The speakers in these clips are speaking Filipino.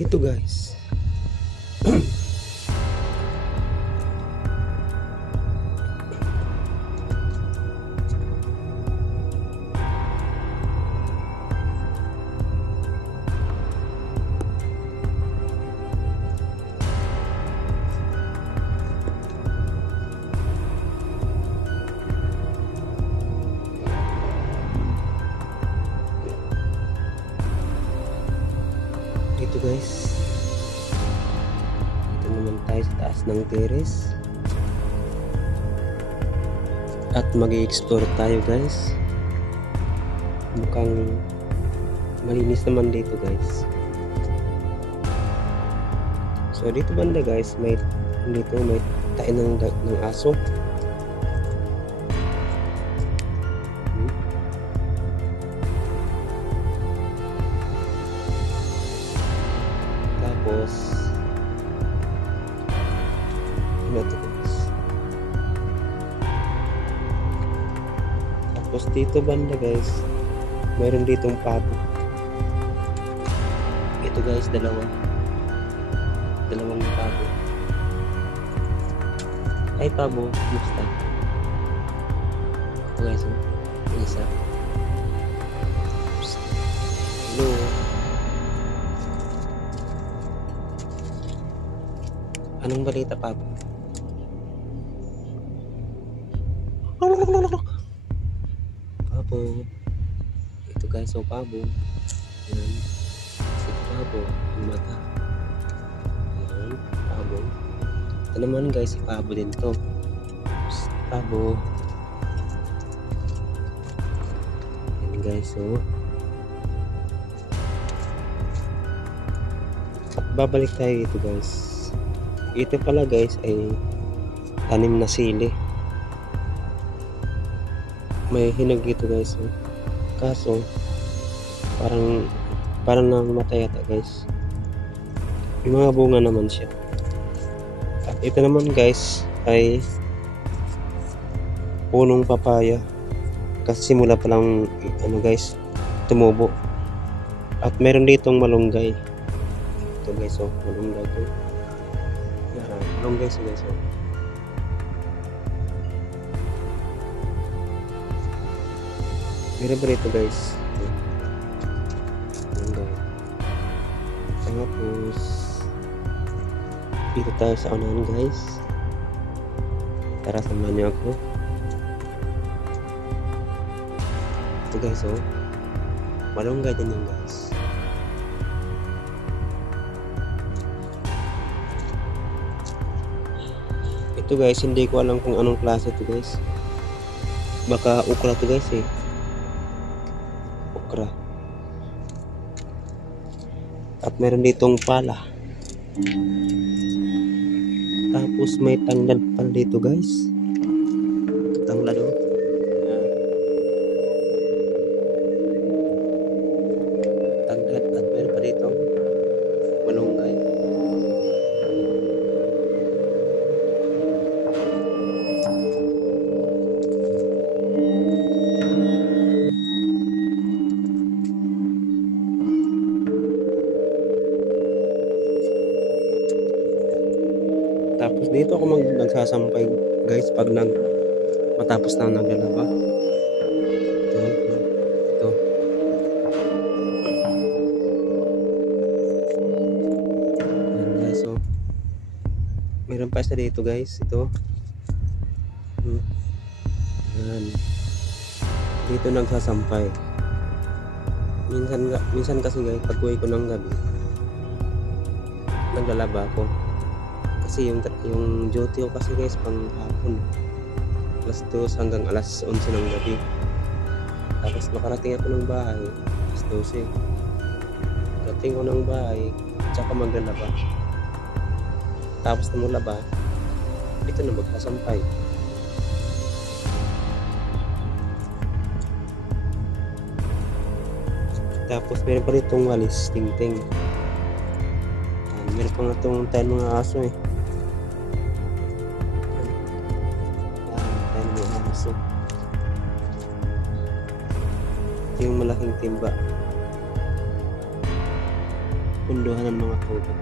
Dito guys. Dito guys. Dito naman tayo sa taas ng terrace. At mag-i-explore tayo guys. Mukhang malinis naman dito guys. So dito banda guys, may tayo ng aso. Tapos dito banda guys, mayroon ditong pabo. Ito guys, dalawang pabo. Ay pabo, basta. Ito guys, isa. Hello. Anong balita pabo? Pabo. Ito guys, so pabo. Yan. Si pabo, yung mata. Yan, pabo. Ito naman guys, si pabo din to. Pabo. Yan guys, so. Babalik tayo ito guys. Ito pala guys ay tanim na sili. May hinog ito guys. Kaso parang namatay ata guys. May mga bunga naman siya. At ito naman guys ay punong papaya. Kasi simula pa lang guys tumubo. At meron ditong malunggay. Ito guys, oh, malunggay to. Yan, malunggay siya guys, oh. Meron pa rito guys. Malunggay. Tapos dito tayo sa unahan guys. Tara, samahan niyo ako. Ito guys, oh. Malunggay din yung guys. Ito guys, hindi ko alam kung anong klase ito guys. Baka okra to guys eh. Okra. At meron ditong pala. Tapos may tanglad pala dito guys. Tanglad oh. Tanglad at meron pa dito malunggay. Tapos dito ako nagsasampay guys pag matapos na naglalaba. Ito. Yan guys, so meron pa isa dito guys, ito. Yan. Dito nagsasampay. Minsan kasi guys, pag uwi ko ng gabi, naglalaba ako. Kasi yung duty ko kasi guys pang hapon, alas 2 hanggang alas 11 ng gabi. Tapos makarating ako ng bahay alas 12. Parating ko ng bahay tsaka maglalaba. Tapos na maglaba, dito na magsasampay. Tapos meron pa ditong walis, tingting. Meron pa nga itong tayo mga aso eh. So, ito yung malaking timba. punduhan ng mga tubig.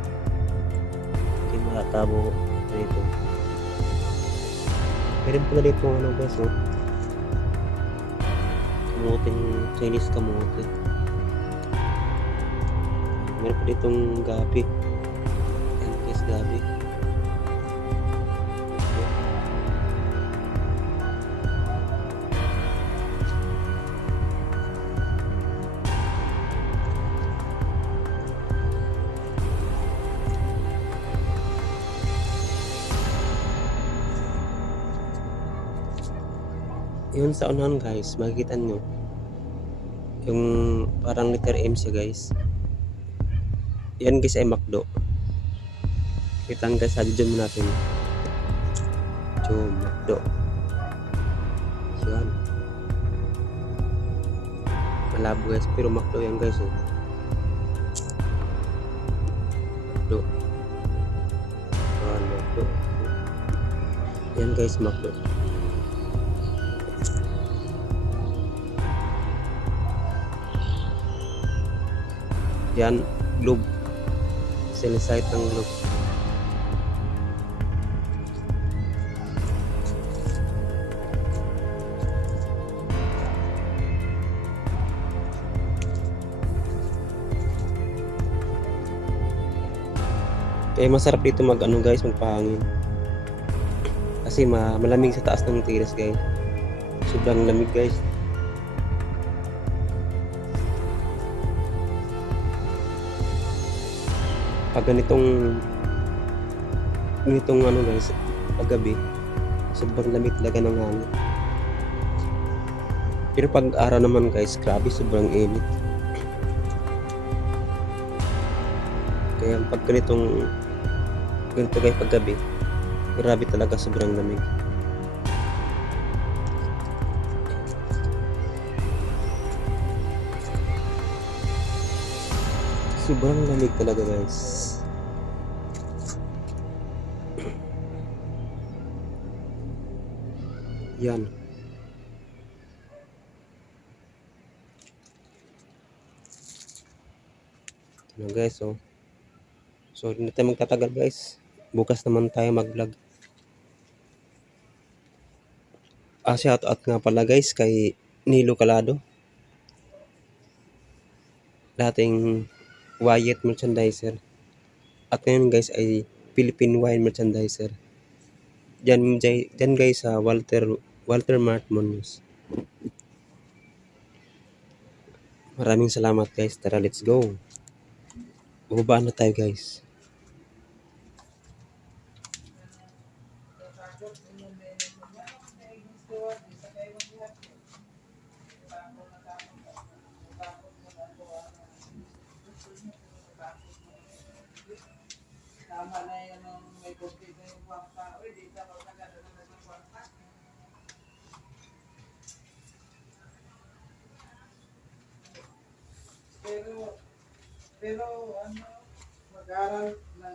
Hindi makatabo dito. Meron pala dito ano guys, oh. Kamuting Chinese kamuti. Meron pa ditong gabi. Ayan guys, gabi. Yun sa unahan guys, makikita nyo yung parang letter M siya guys. Yan guys ay McDo. Kita guys, adjust mo natin. McDo. Yan. Malabo guys, pero McDo yan guys, oh. McDo. Yan, McDo. Yan guys, McDo. Yan, globe. Sinisite ng globe. Kaya masarap dito mag-ano guys, magpahangin. Kasi malamig sa taas ng tiras guys. Sobrang lamig guys. Pag ganitong ano guys, paggabi, sobrang lamig talaga ng hangin. Pero pag araw naman guys, grabe, sobrang init. Kaya pag ganito guys paggabi, grabe talaga, sobrang lamig. Sobrang lamig talaga guys. Yan. Ano guys, oh. So hindi tayo magtatagal guys. Bukas naman tayo mag-vlog. Shout out nga pala guys kay Nilo Calado. Dating Wyatt merchandiser. At ngayon guys ay Philippine Wine merchandiser. Diyan guys sa Walter Mart Munoz. Maraming salamat guys. Tara, let's go. Bubaba na tayo guys. Tama na yan ang may COVID na yung kwarta. Uy, di ka magkagano na ng kwarta. Pero ano, mag-aral na